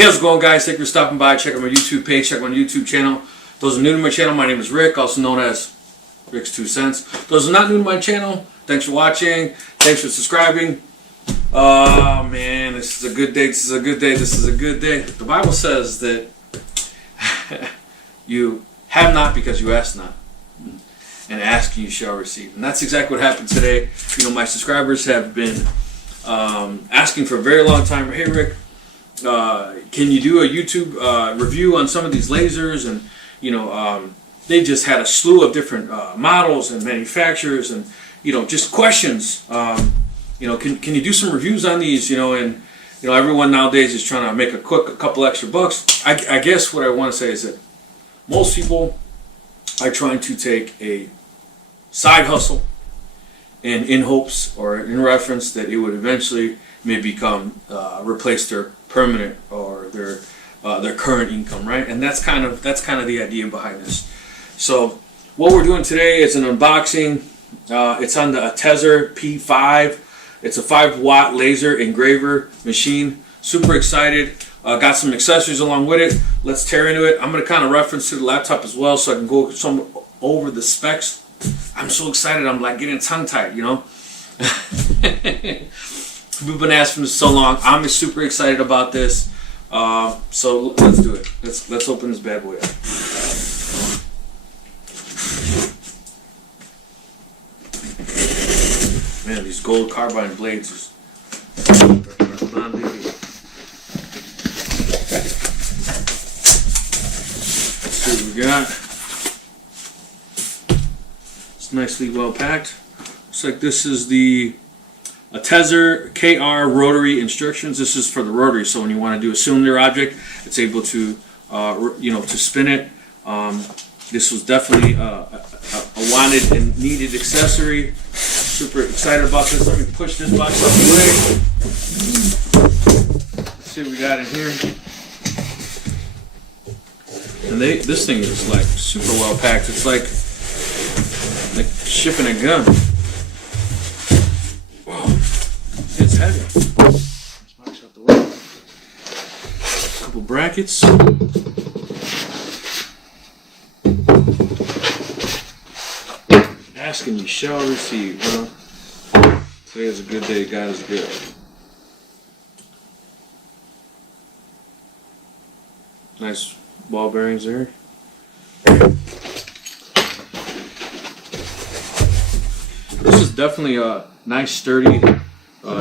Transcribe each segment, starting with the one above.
Hey, how's it going, guys? Thank you for stopping by. Check out my YouTube page, check out my YouTube channel. Those are new to my channel, my name is Rick, also known as Ricks2Cents. Those are not new to my channel, thanks for watching. Thanks for subscribing. Oh man, this is a good day. This is a good day. This is a good day. The Bible says that you have not because you ask not, and asking you shall receive. And that's exactly what happened today. You know, my subscribers have been asking for a very long time. Hey, Rick, can you do a YouTube review on some of these lasers? And you know, they just had a slew of different models and manufacturers, and you know, just questions. You know, can you do some reviews on these? You know, and you know, everyone nowadays is trying to make a couple extra bucks. I guess what I want to say is that most people are trying to take a side hustle, and in hopes or in reference that it would eventually may become replace their permanent or their current income, right? And that's kind of the idea behind this. So what we're doing today is an unboxing. It's on the ATEZR P5. It's a 5-watt laser engraver machine. Super excited. Got some accessories along with it. Let's tear into it. I'm going to kind of reference to the laptop as well, so I can go over the specs. I'm so excited. I'm like getting tongue-tied, you know. We've been asking this so long. I'm super excited about this. So let's do it. Let's open this bad boy up. Man, these gold carbide blades are non-biggie. Let's see what we got. It's nicely well packed. Looks like this is the ATEZR KR Rotary instructions. This is for the rotary, so when you want to do a cylinder object, it's able to, you know, to spin it. This was definitely a wanted and needed accessory. Super excited about this. Let me push this box out the way. Let's see what we got in here. And this thing is like super well packed. It's like shipping a gun. Whoa, it's heavy. Let's box out the way. A couple brackets. Asking you shall receive, huh? Today is a good day, God is good. Nice ball bearings there. This is definitely a nice, sturdy,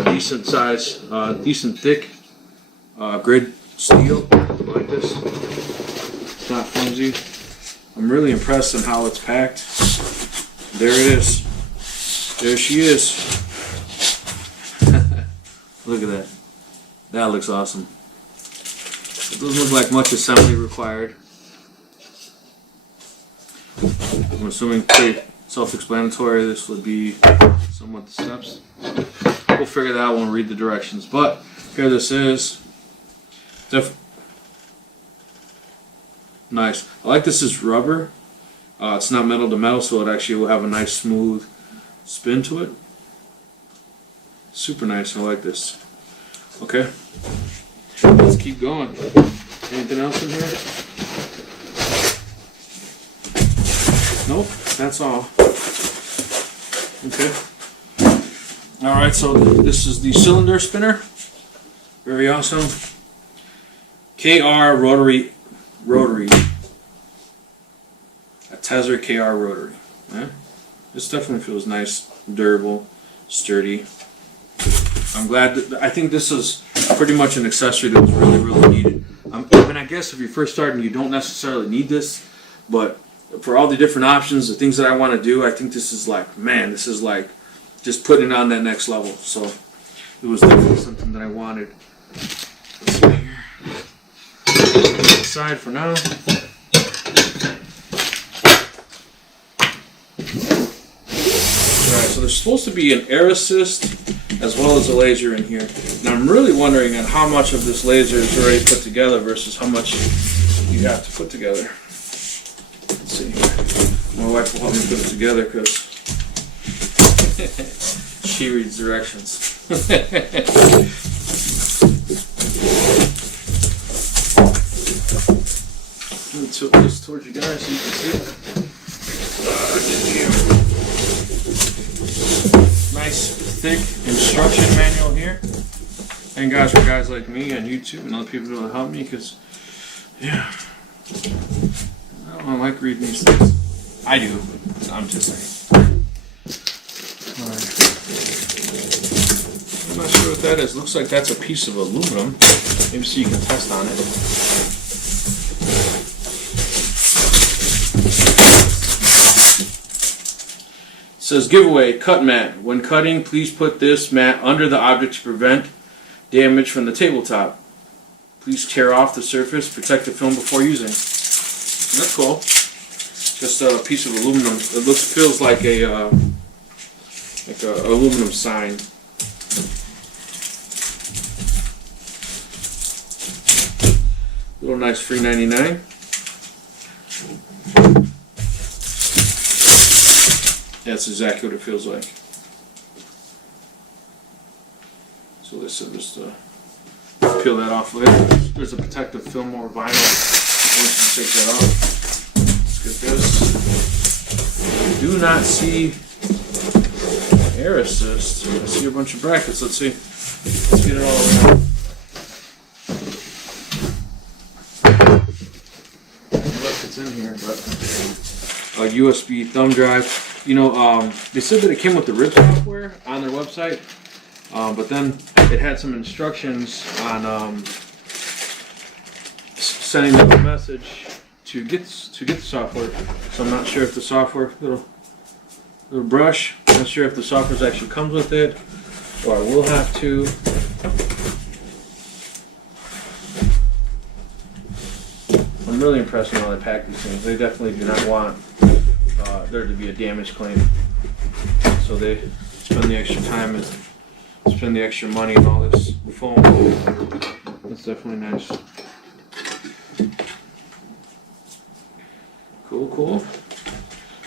decent size, decent thick grid steel. I like this. It's not flimsy. I'm really impressed on how it's packed. There it is. There she is. Look at that. That looks awesome. It doesn't look like much assembly required. I'm assuming pretty self-explanatory. This would be somewhat the steps. We'll figure that out when we read the directions. But here this is. Nice. I like this is rubber. It's not metal to metal, so it actually will have a nice smooth spin to it. Super nice. I like this. Okay. Let's keep going. Anything else in here? Nope. That's all. Okay. Alright, so this is the cylinder spinner. Very awesome. KR Rotary. ATEZR KR Rotary. Yeah? This definitely feels nice, durable, sturdy. I'm glad that, I think this is pretty much an accessory that was really needed. And I guess if you're first starting, you don't necessarily need this, but for all the different options, the things that I want to do, I think this is like, man, this is like just putting it on that next level. So it was definitely something that I wanted. Let's see here. Aside for now. Alright, so there's supposed to be an air assist as well as a laser in here. Now I'm really wondering on how much of this laser is already put together versus how much you have to put together. Let's see here. My wife will help me put it together because she reads directions. tilt this towards you guys so you can see it. Nice thick instruction manual here. And guys, for guys like me on YouTube and other people who want to help me, because yeah, I don't like reading these things. I do. I'm just saying. Alright. I'm not sure what that is. Looks like that's a piece of aluminum. Maybe so you can test on it. It says giveaway cut mat. When cutting, please put this mat under the object to prevent damage from the tabletop. Please tear off the surface. Protect the film before using. That's cool. Just a piece of aluminum. It feels like a aluminum sign. Little nice free 99. That's exactly what it feels like. So let's just peel that off later. There's a protective film or vinyl. Once you take that off, let's get this. I do not see air assist. I see a bunch of brackets. Let's see. Let's get it all around. Look, it's in here, but a USB thumb drive. You know, they said that it came with the RIP software on their website. But then it had some instructions on sending them a message to get the software. So I'm not sure if the software little brush. I'm not sure if the software actually comes with it, or I will have to. I'm really impressed with how they pack these things. They definitely do not want there to be a damage claim, so they spend the extra time and spend the extra money and all this foam. That's definitely nice. Cool, cool.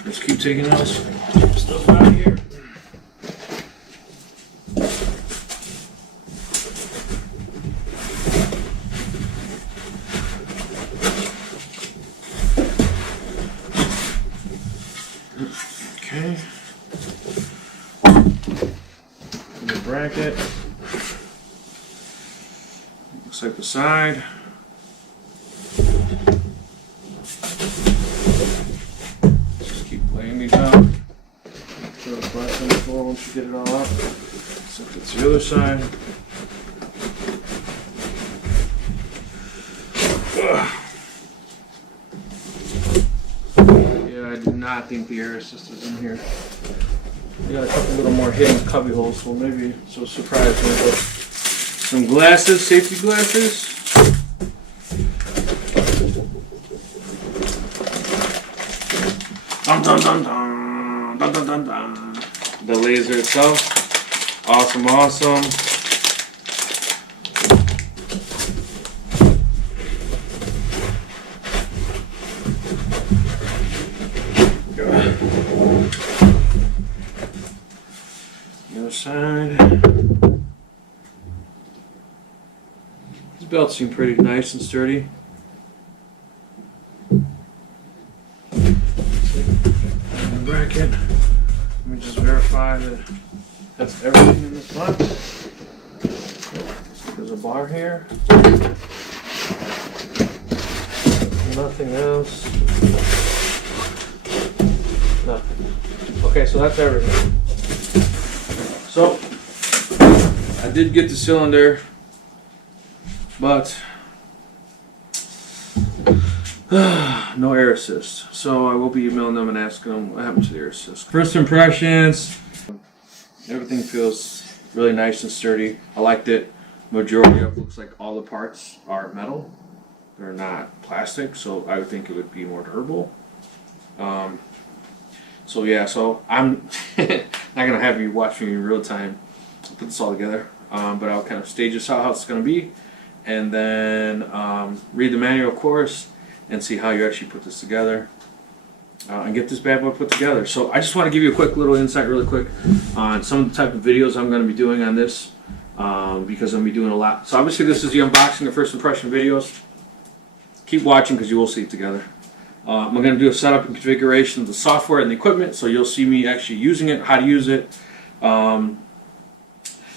Let's keep taking all this stuff out of here. Okay. Bracket. Looks like the side. Just keep laying these out. Throw the brush on the floor once you get it all up. So that's the other side. Yeah, I do not think the air assist is in here. We got a couple little more hidden cubby holes, so maybe so surprise me. But some glasses, safety glasses. Dun, dun, dun, dun, dun, dun, dun, dun. The laser itself, awesome, awesome. Side. These belts seem pretty nice and sturdy. And bracket. Let me just verify that that's everything in this box. There's a bar here. Nothing else. Nothing. Okay, so that's everything. So, I did get the cylinder, but no air assist. So I will be emailing them and asking them what happened to the air assist. First impressions, everything feels really nice and sturdy. I liked it. Majority of looks like all the parts are metal. They're not plastic, so I would think it would be more durable. So yeah, so I'm not gonna have you watch me in real time put this all together, but I'll kind of stage this out how it's gonna be, and then read the manual, of course, and see how you actually put this together and get this bad boy put together. So I just want to give you a quick little insight, really quick, on some of the type of videos I'm going to be doing on this, because I'm gonna be doing a lot. So obviously this is the unboxing and first impression videos. Keep watching because you will see it together. I'm going to do a setup and configuration of the software and the equipment, so you'll see me actually using it, how to use it.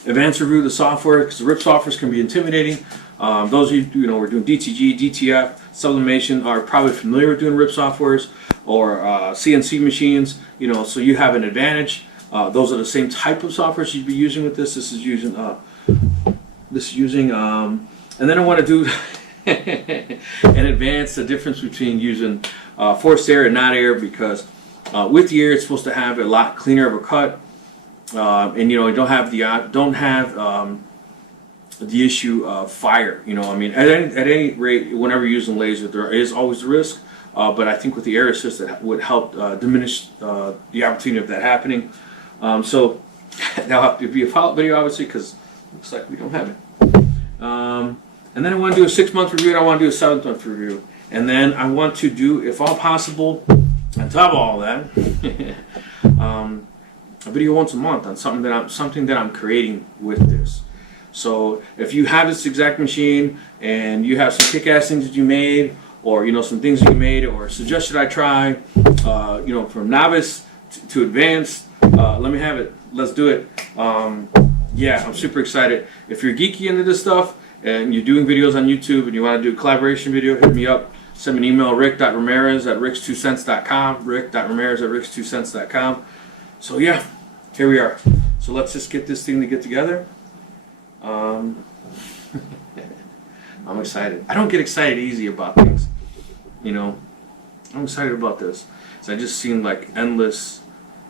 Advanced review of the software, because the RIP softwares can be intimidating. Those of you, we're doing DTG, DTF, sublimation are probably familiar with doing RIP softwares or CNC machines, so you have an advantage. Those are the same type of software you'd be using with this. This is using, and then I want to do and advance the difference between using forced air and not air, because with the air it's supposed to have a lot cleaner of a cut, and you don't have the issue of fire. At any rate, whenever you're using laser, there is always a risk, but I think with the air assist it would help diminish the opportunity of that happening. So that'll have to be a follow-up video, obviously, because it looks like we don't have it. And then I want to do a 6-month review, and I want to do a 7-month review. And then I want to do, if all possible, on top of all that, a video once a month on something that I'm creating with this. So if you have this exact machine and you have some kick-ass things that you made, or some things that you made, or suggested I try, from novice to advanced, let me have it. Let's do it. Yeah, I'm super excited. If you're geeky into this stuff and you're doing videos on YouTube and you want to do a collaboration video, hit me up. Send me an email, rick.ramirez@ricks2cents.com, rick.ramirez@ricks2cents.com. So yeah, here we are. So let's just get this thing to get together. I'm excited. I don't get excited easy about things. I'm excited about this. So I just seen like endless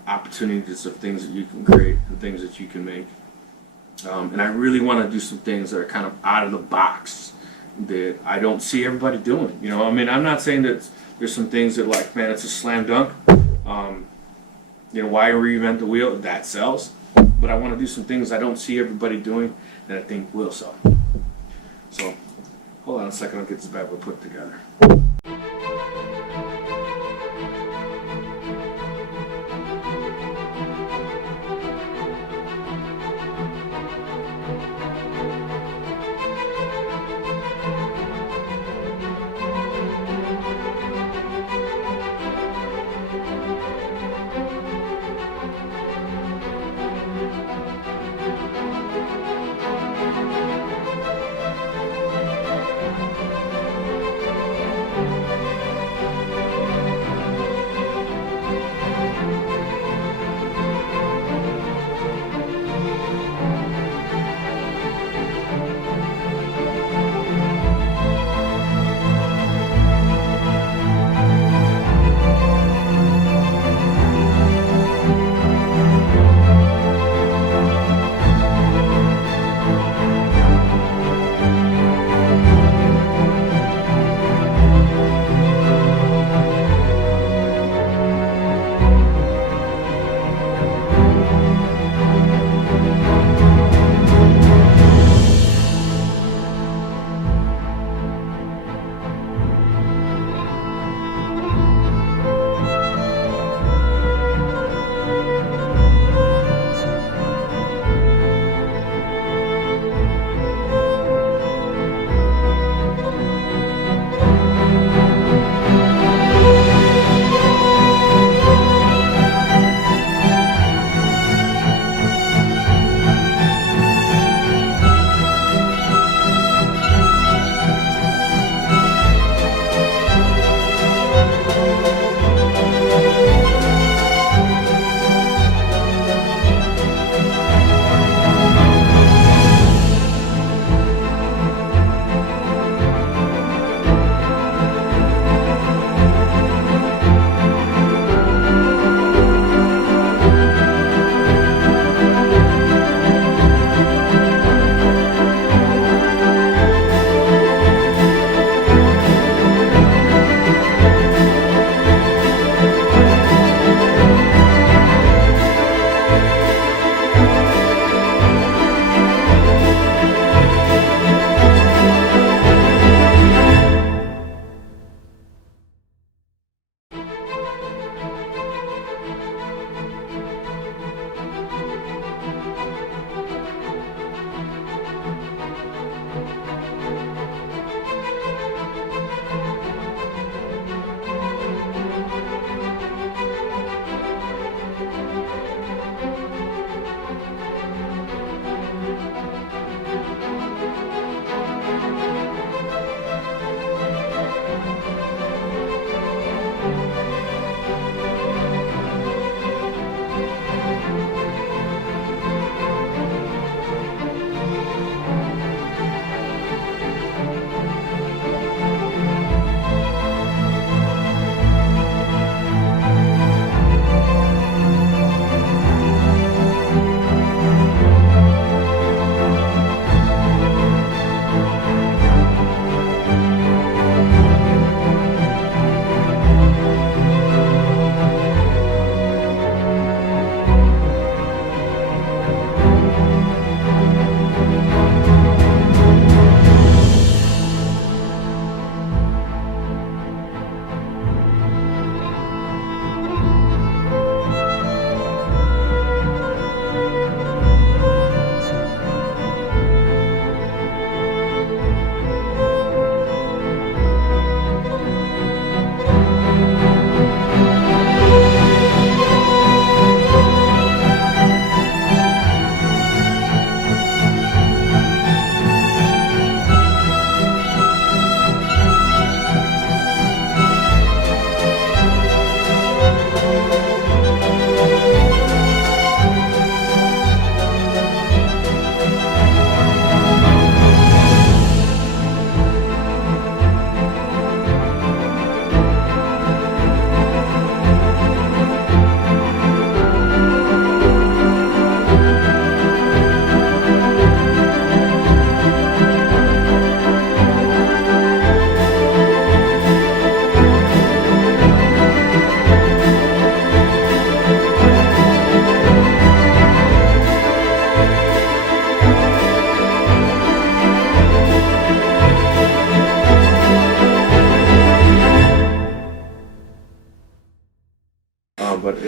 opportunities of things that you can create and things that you can make. And I really want to do some things that are kind of out of the box that I don't see everybody doing. I'm not saying that there's some things that man, it's a slam dunk. Why reinvent the wheel? That sells. But I want to do some things I don't see everybody doing that I think will sell. So hold on a second, I'll get this bad boy put together.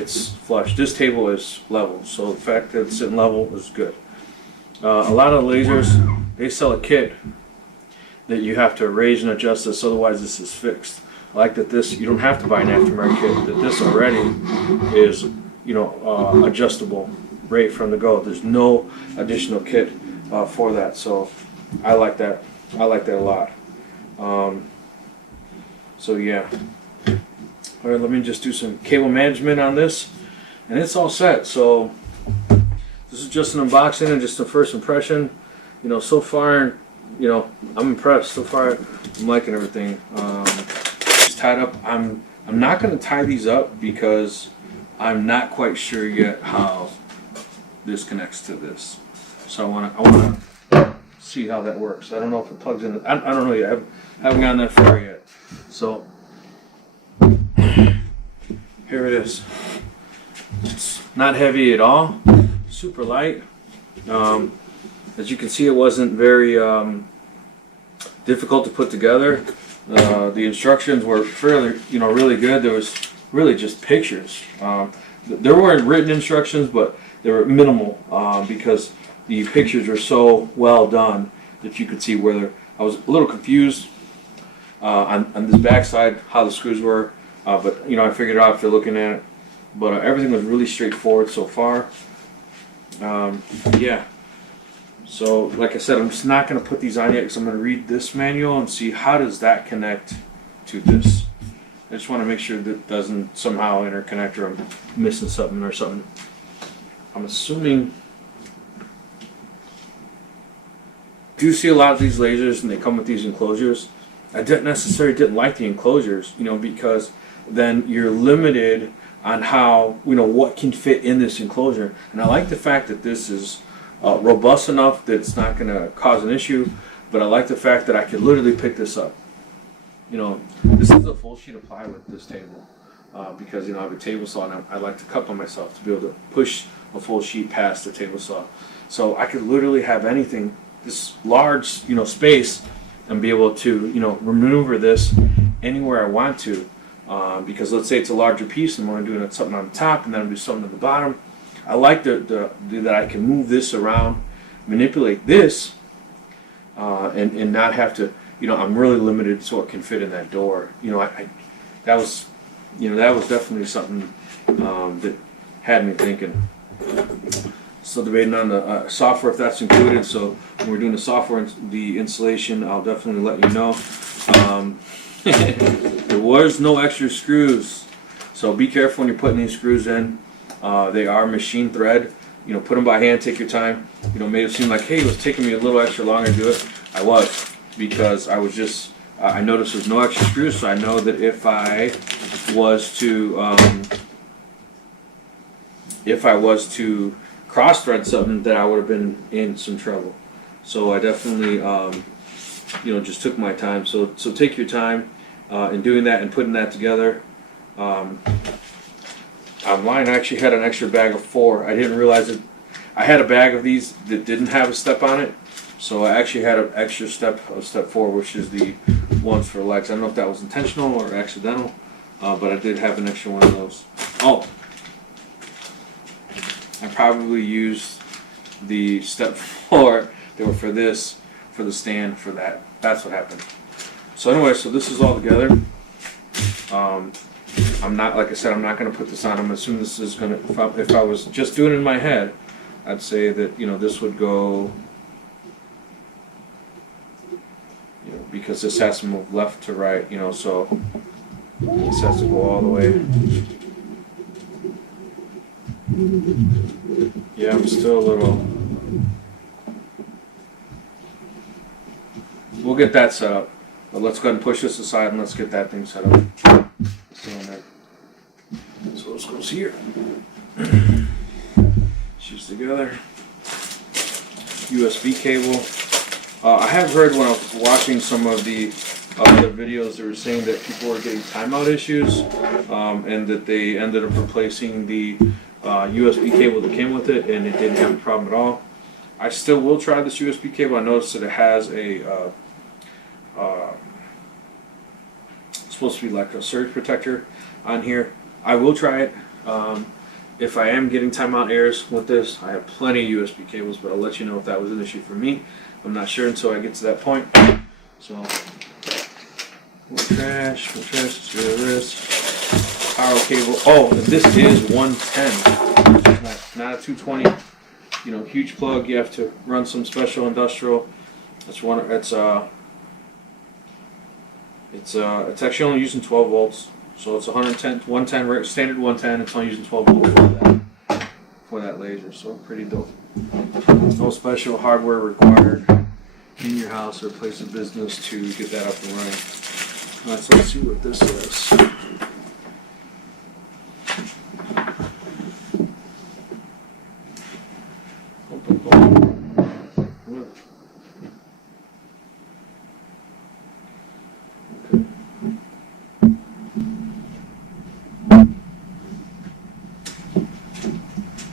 it's flush. This table is level, so the fact that it's sitting level is good. A lot of lasers, they sell a kit that you have to raise and adjust this, otherwise this is fixed. I like that this, you don't have to buy an aftermarket kit, that this already is, you know, adjustable right from the go. There's no additional kit for that, so I like that. I like that a lot. So yeah. All right, let me just do some cable management on this, and it's all set. So this is just an unboxing and just a first impression. You know, so far, you know, I'm impressed. So far, I'm liking everything. It's tied up. I'm not going to tie these up because I'm not quite sure yet how this connects to this. So I want to see how that works. I don't know if it plugs in. I don't know yet. I haven't gotten that far yet. So here it is. It's not heavy at all. Super light. As you can see, it wasn't very difficult to put together. The instructions were fairly, you know, really good. There was really just pictures. There weren't written instructions, but they were minimal because the pictures were so well done that you could see where I was a little confused on this backside how the screws were, but you know, I figured it out after looking at it. But everything was really straightforward so far. Yeah. So, like I said, I'm just not going to put these on yet because I'm going to read this manual and see how does that connect to this. I just want to make sure that it doesn't somehow interconnect or I'm missing something or something. I'm assuming. Do see a lot of these lasers and they come with these enclosures. I didn't like the enclosures, you know, because then you're limited on how, you know, what can fit in this enclosure. And I like the fact that this is robust enough that it's not going to cause an issue, but I like the fact that I can literally pick this up. You know, this is a full sheet of plywood, this table, because, you know, I have a table saw and I like to cut by myself to be able to push a full sheet past the table saw. So I could literally have anything, this large, you know, space, and be able to, you know, maneuver this anywhere I want to. Because let's say it's a larger piece and I'm doing something on the top and then I'm doing something at the bottom. I like that I can move this around, manipulate this, and not have to, you know, I'm really limited so it can fit in that door. You know, that was definitely something that had me thinking. Still debating on the software if that's included. So when we're doing the software, the installation, I'll definitely let you know. There was no extra screws, so be careful when you're putting these screws in. They are machine thread. You know, put them by hand, take your time. You know, made it seem like, hey, it was taking me a little extra longer to do it. I was, because I was just, I noticed there's no extra screws, so I know that if I was to cross thread something, that I would have been in some trouble. So I definitely, you know, just took my time. So take your time in doing that and putting that together. Online, I actually had an extra bag of 4. I didn't realize it. I had a bag of these that didn't have a step on it, so I actually had an extra step of step 4, which is the ones for legs. I don't know if that was intentional or accidental, but I did have an extra one of those. Oh, I probably used the step 4. They were for this, for the stand, for that. That's what happened. So anyway, so this is all together. I'm not, like I said, I'm not going to put this on. I'm assuming this is going to, if I was just doing it in my head, I'd say that, you know, this would go, you know, because this has to move left to right, you know, so this has to go all the way. Yeah, I'm still a little, we'll get that set up. But let's go ahead and push this aside and let's get that thing set up. So this goes here. Shoes together. USB cable. I have heard when I was watching some of the other videos, they were saying that people were getting timeout issues, and that they ended up replacing the USB cable that came with it, and it didn't have a problem at all. I still will try this USB cable. I noticed that it has a it's supposed to be like a surge protector on here. I will try it. if I am getting timeout errors with this, I have plenty of USB cables, but I'll let you know if that was an issue for me. I'm not sure until I get to that point. So, more trash, let's get rid of this. Power cable. Oh, and this is 110, not a 220. You know, huge plug. You have to run some special industrial. It's actually only using 12 volts. So it's 110 standard 110. It's only using 12 volts for that laser. So pretty dope. No special hardware required in your house or place of business to get that up and running. All right, so let's see what this is.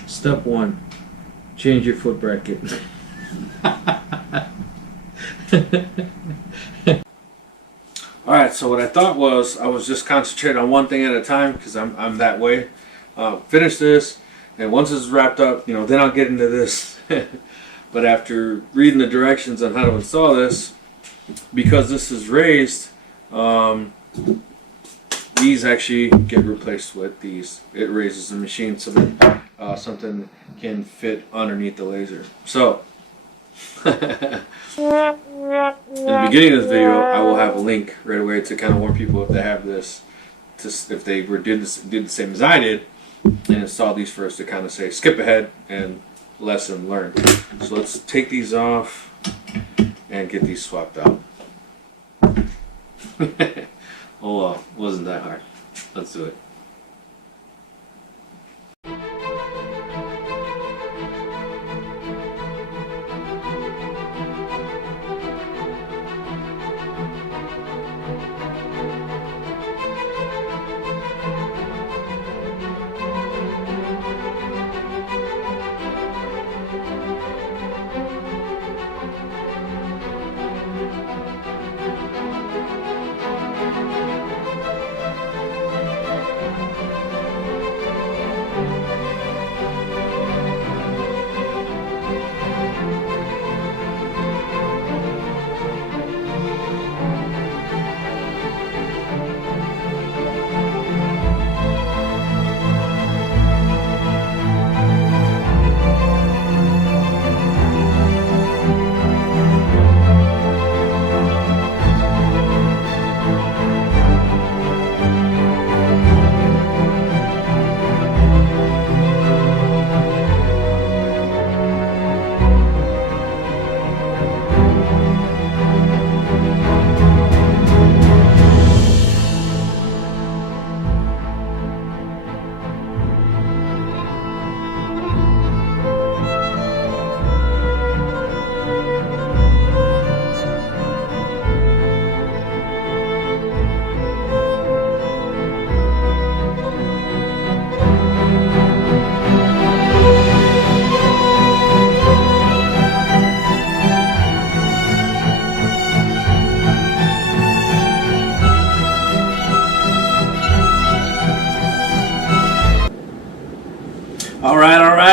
Step 1, change your foot bracket. Alright, so what I thought was I was just concentrating on one thing at a time because I'm that way. Finish this, and once this is wrapped up, you know, then I'll get into this. But after reading the directions on how to install this, because this is raised, these actually get replaced with these. It raises the machine so that something can fit underneath the laser. So, in the beginning of this video, I will have a link right away to kind of warn people if they have this, if they did the same as I did, and install these first to kind of say skip ahead and lesson learned. So let's take these off and get these swapped out. Oh well, wasn't that hard. Let's do it.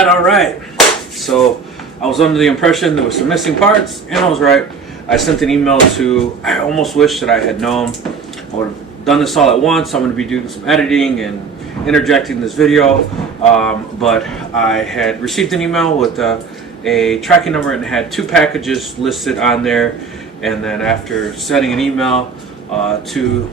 All right. So I was under the impression there was some missing parts, and I was right. I sent an email I almost wish that I had known. I would have done this all at once. I'm going to be doing some editing and interjecting this video, but I had received an email with a tracking number and had 2 packages listed on there. And then after sending an email to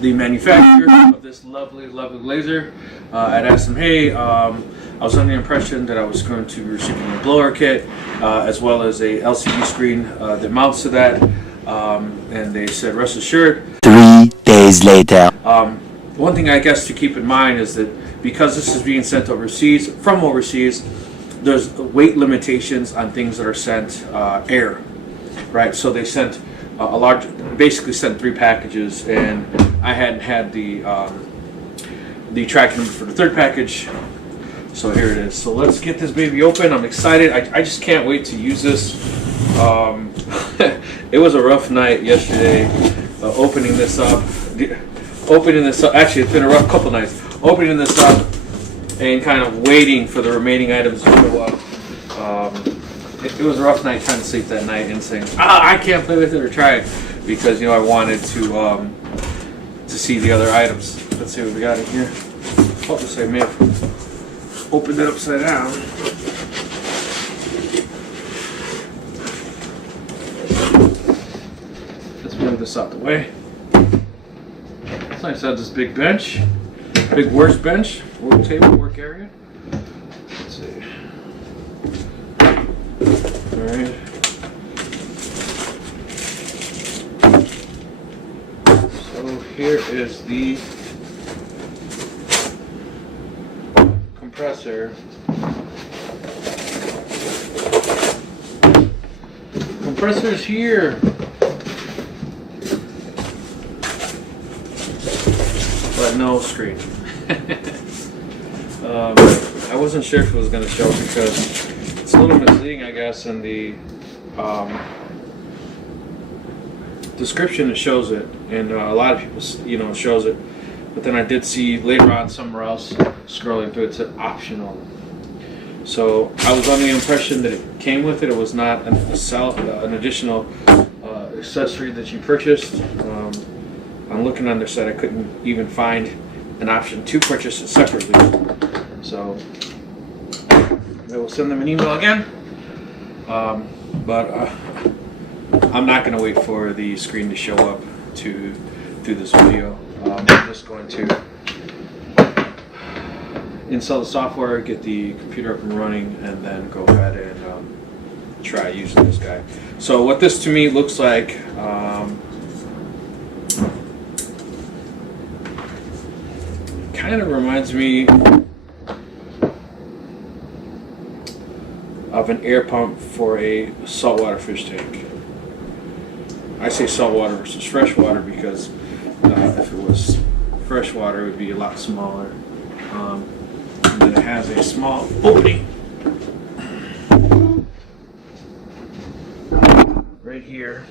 the manufacturer of this lovely laser, I'd asked them, hey, I was under the impression that I was going to be receiving a blower kit as well as a LCD screen that mounts to that, and they said rest assured. 3 days later. One thing I guess to keep in mind is that because this is being sent from overseas, there's weight limitations on things that are sent air, right? So they sent basically sent 3 packages, and I hadn't had the tracking number for the 3rd package. So here it is. So let's get this baby open. I'm excited. I just can't wait to use this. It was a rough night yesterday opening this up. Actually, it's been a rough couple nights. Opening this up and kind of waiting for the remaining items to show up. It was a rough night trying to sleep that night and saying, I can't play with it or try it, because I wanted to see the other items. Let's see what we got in here. Oh, I may have opened it upside down. Let's move this out the way. It's nice to have this big bench, big work table, work area. Let's see. Alright. So here is the compressor. Compressor's here. But no screen. I wasn't sure if it was going to show because it's a little misleading, I guess, in the description. It shows it, and a lot of people, it shows it. But then I did see later on somewhere else scrolling through, it said optional. So I was under the impression that it came with it. It was not an additional accessory that you purchased. I'm looking on their site. I couldn't even find an option to purchase it separately. So I will send them an email again. But I'm not going to wait for the screen to show up to do this video. I'm just going to install the software, get the computer up and running, and then go ahead and try using this guy. So what this to me looks like, kind of reminds me of an air pump for a saltwater fish tank. I say saltwater versus freshwater because if it was freshwater, it would be a lot smaller. And then it has a small opening right here.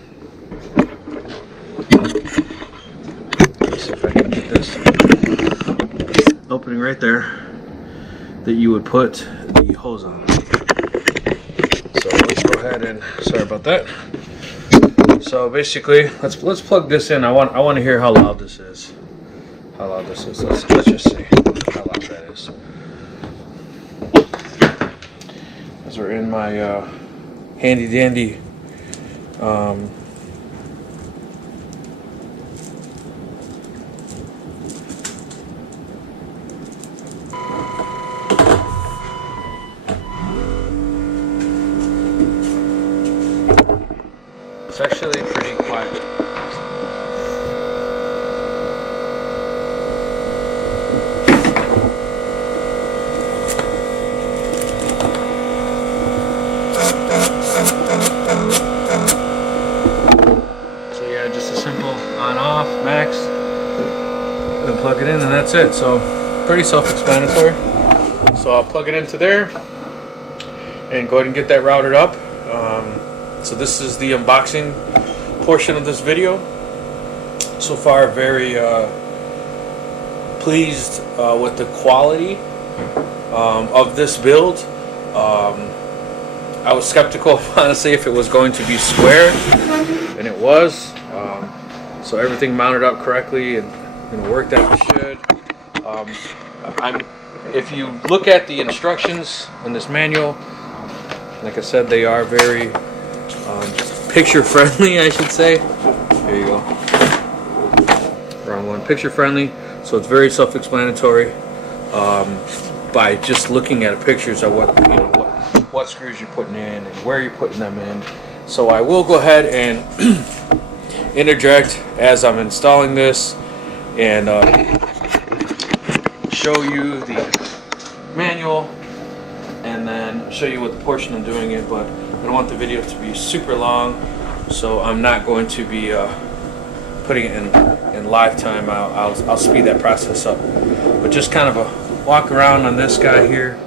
Let's see if I can get this opening right there that you would put the hose on. So let's go ahead and sorry about that. So basically, let's plug this in. I want to hear how loud this is. How loud this is. Let's just see how loud that is. As we're in my handy dandy it's actually pretty quiet. So yeah, just a simple on-off, max, and plug it in, and that's it. So pretty self-explanatory. So I'll plug it into there and go ahead and get that routed up. So this is the unboxing portion of this video. So far, very pleased with the quality of this build. I was skeptical, honestly, if it was going to be square, and it was. So everything mounted up correctly and worked out as it should. If you look at the instructions in this manual, like I said, they are very picture friendly, I should say. There you go. Wrong one. Picture friendly. So it's very self-explanatory by just looking at pictures of what screws you're putting in and where you're putting them in. So I will go ahead and interject as I'm installing this and show you the manual and then show you what the portion I'm doing it, but I don't want the video to be super long, so I'm not going to be putting it in live time. I'll speed that process up, but just kind of a walk around on this guy here.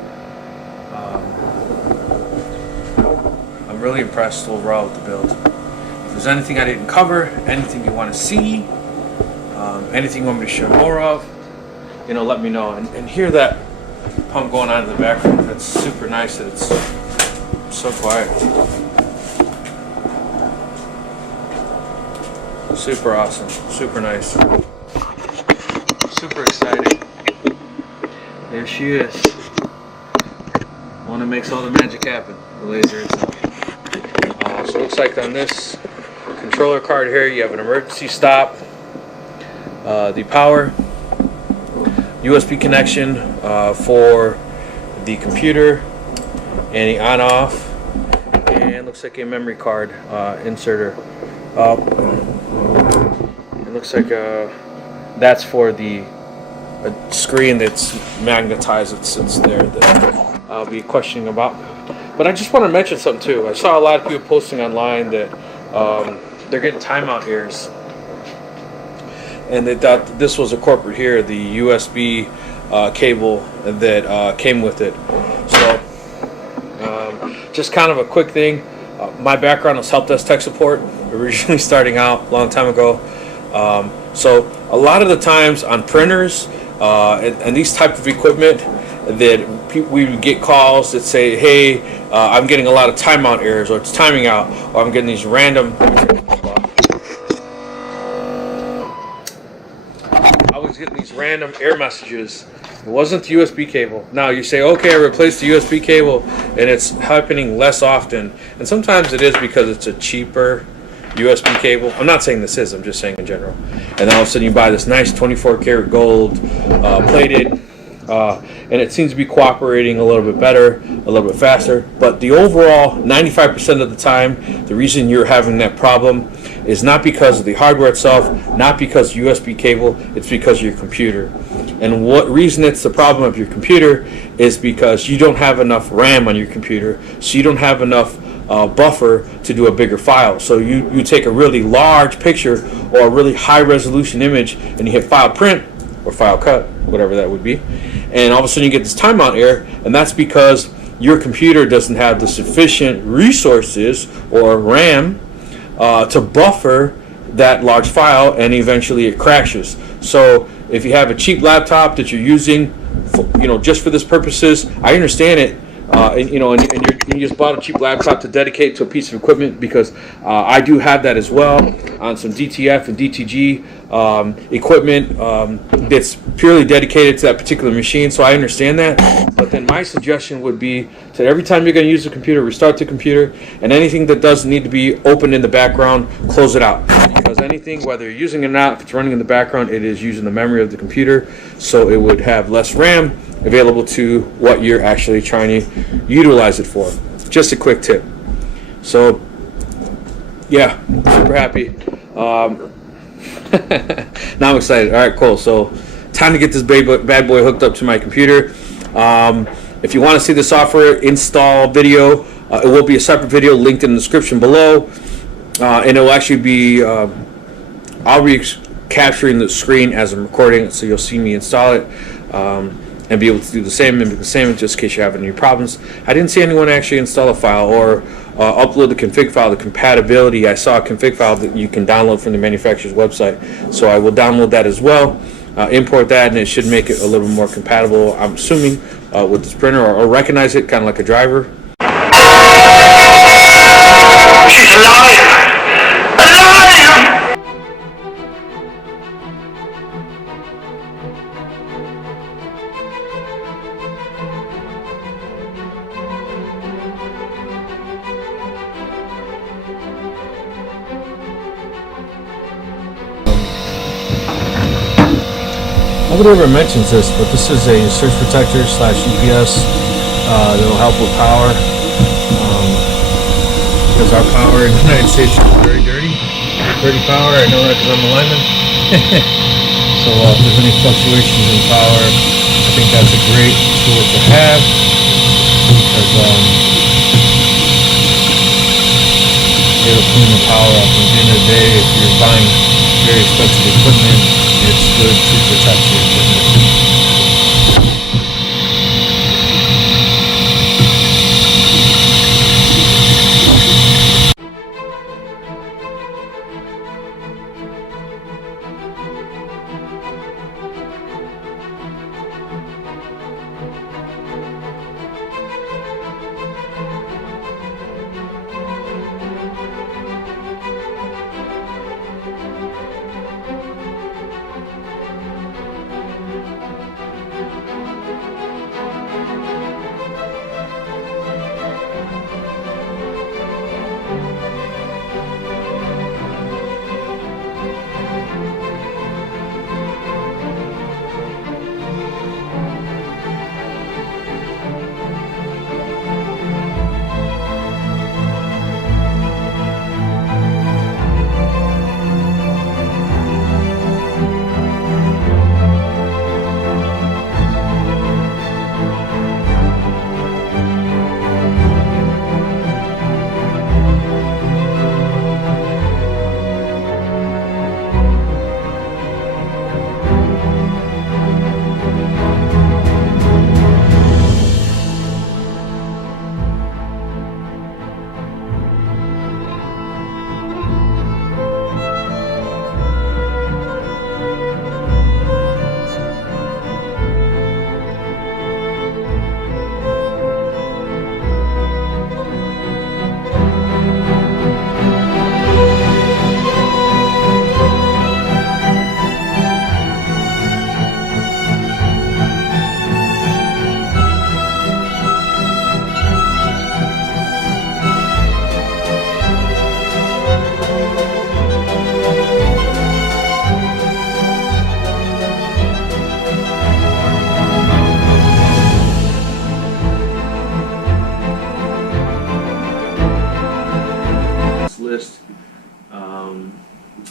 I'm really impressed overall with the build. If there's anything I didn't cover, anything you want to see, anything you want me to share more of, let me know. And hear that pump going on in the background. It's super nice that it's so quiet. Super awesome, super nice, super exciting. There she is. One that makes all the magic happen, the laser itself. So it looks like on this controller card here you have an emergency stop, the power, USB connection for the computer, and the on-off, and looks like a memory card inserter. It looks like that's for the screen that's magnetized that sits there that I'll be questioning about. But I just want to mention something too. I saw a lot of people posting online that they're getting timeout errors, and they thought this was a corporate here, the USB cable that came with it. So just kind of a quick thing. My background was help desk tech support, originally starting out a long time ago. So a lot of the times on printers and these type of equipment, that we would get calls that say, hey, I'm getting a lot of timeout errors, or it's timing out, or I'm getting these random, I was getting these random error messages. It wasn't the USB cable. Now you say, okay, I replaced the USB cable, and it's happening less often, and sometimes it is because it's a cheaper USB cable. I'm not saying this is, I'm just saying in general. And then all of a sudden you buy this nice 24 karat gold plated, and it seems to be cooperating a little bit better, a little bit faster. But the overall 95% of the time, the reason you're having that problem is not because of the hardware itself, not because USB cable, it's because of your computer. And what reason it's the problem of your computer is because you don't have enough RAM on your computer, so you don't have enough buffer to do a bigger file. So you take a really large picture or a really high resolution image and you hit file print or file cut, whatever that would be, and all of a sudden you get this timeout error, and that's because your computer doesn't have the sufficient resources or RAM to buffer that large file, and eventually it crashes. So if you have a cheap laptop that you're using for, just for this purposes, I understand it. And you just bought a cheap laptop to dedicate to a piece of equipment, because I do have that as well on some DTF and DTG equipment that's purely dedicated to that particular machine, so I understand that. But then my suggestion would be to every time you're going to use the computer, restart the computer, and anything that doesn't need to be opened in the background, close it out. Because anything, whether you're using it or not, if it's running in the background, it is using the memory of the computer, so it would have less RAM available to what you're actually trying to utilize it for. Just a quick tip. So yeah, super happy. Now I'm excited. All right, cool. So time to get this bad boy hooked up to my computer. If you want to see the software install video, it will be a separate video linked in the description below, and it will actually be I'll be capturing the screen as I'm recording it, so you'll see me install it, and be able to do the same, mimic the same, just in case you have any problems. I didn't see anyone actually install a file or upload the config file, the compatibility. I saw a config file that you can download from the manufacturer's website, so I will download that as well, import that, and it should make it a little more compatible, I'm assuming, with this printer, or recognize it kind of like a driver. She's a liar! A liar! Nobody ever mentions this, but this is a surge protector / UPS that will help with power, because our power in the United States is very dirty power. I know that because I'm a lineman. So if there's any fluctuations in power, I think that's a great tool to have, because it'll clean the power up. At the end of the day, if you're buying very expensive equipment, it's good to protect your equipment.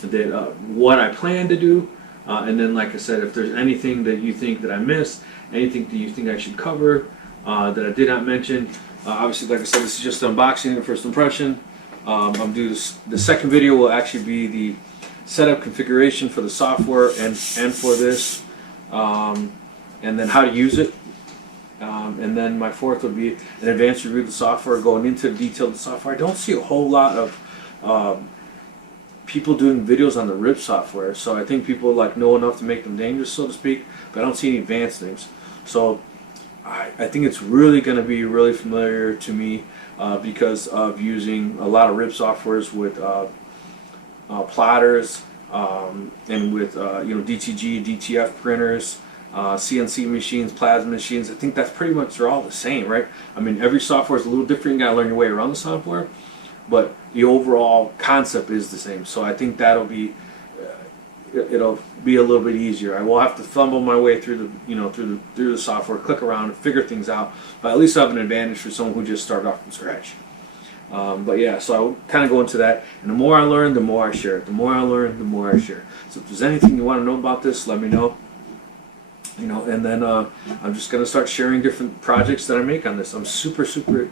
what I plan to do, and then like I said, if there's anything that you think that I missed, anything that you think I should cover that I did not mention. Obviously, like I said, this is just an unboxing and first impression. I'm doing this. The second video will actually be the setup configuration for the software and for this, and then how to use it. And then my fourth would be an advanced review of the software, going into the detail of the software. I don't see a whole lot of people doing videos on the RIP software, so I think people like know enough to make them dangerous, so to speak, but I don't see any advanced things. So I think it's really going to be really familiar to me because of using a lot of RIP softwares with plotters and with DTG, DTF printers, CNC machines, plasma machines. I think that's pretty much, they're all the same, right? I mean, every software is a little different. You got to learn your way around the software, but the overall concept is the same. So I think that'll be it'll be a little bit easier. I will have to fumble my way through the through the software, click around and figure things out, but at least I have an advantage for someone who just started off from scratch. But yeah, so I'll kind of go into that, and the more I learn, the more I share. The more I learn, the more I share. So if there's anything you want to know about this, let me know. And then I'm just going to start sharing different projects that I make on this. I'm super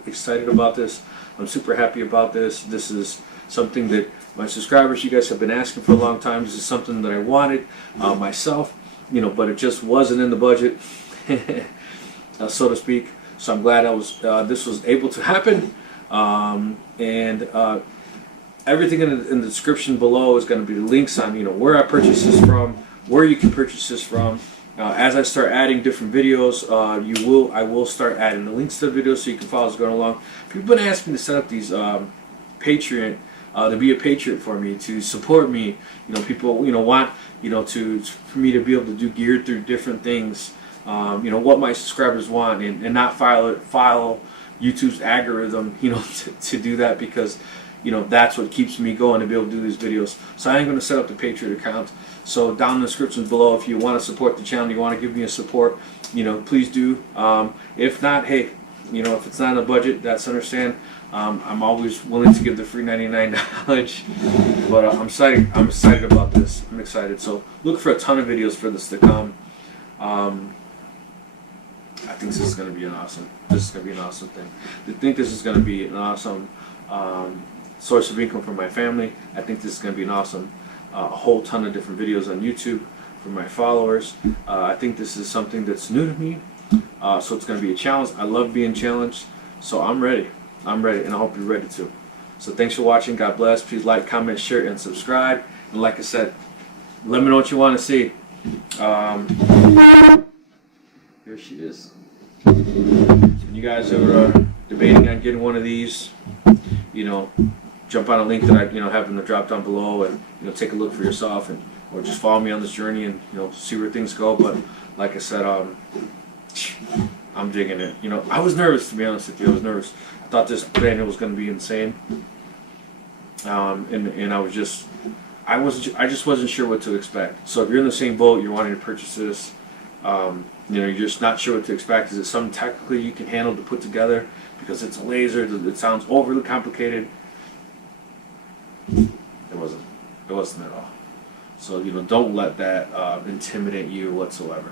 excited about this. I'm super happy about this. This is something that my subscribers, you guys have been asking for a long time. This is something that I wanted myself, but it just wasn't in the budget, so to speak. So I'm glad this was able to happen. Everything in the description below is going to be the links on where I purchased this from, where you can purchase this from. As I start adding different videos, I will start adding the links to the videos so you can follow us going along. People have been asking me to set up these Patreon, to be a patriot for me, to support me. People want for me to be able to do geared through different things. What my subscribers want, and not follow YouTube's algorithm. To do that, because that's what keeps me going to be able to do these videos. So I am going to set up the Patriot account. So down in the description below, if you want to support the channel, you want to give me a support, please do. If not, hey, if it's not in the budget, that's understand. I'm always willing to give the free 99 knowledge. But I'm excited about this. I'm excited. So look for a ton of videos for this to come. I think this is going to be an awesome. This is going to be an awesome thing. I think this is going to be an awesome source of income for my family. I think this is going to be an awesome. A whole ton of different videos on YouTube for my followers. I think this is something that's new to me, so it's going to be a challenge. I love being challenged, so I'm ready, and I hope you're ready too. So thanks for watching. God bless. Please like, comment, share, and subscribe. And like I said, let me know what you want to see. Here she is. When you guys are debating on getting one of these, jump on a link that I have in the drop down below, and take a look for yourself, or just follow me on this journey and see where things go. But like I said, I'm digging it. I was nervous, to be honest with you. I was nervous. I thought this manual was going to be insane, and I just wasn't sure what to expect. So if you're in the same boat, you're wanting to purchase this, you're just not sure what to expect. Is it something technically you can handle to put together? Because it's a laser, it sounds overly complicated. It wasn't at all. So don't let that intimidate you whatsoever.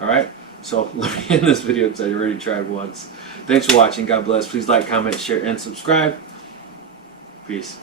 All right. So let me end this video because I already tried once. Thanks for watching. God bless. Please like, comment, share, and subscribe. Peace.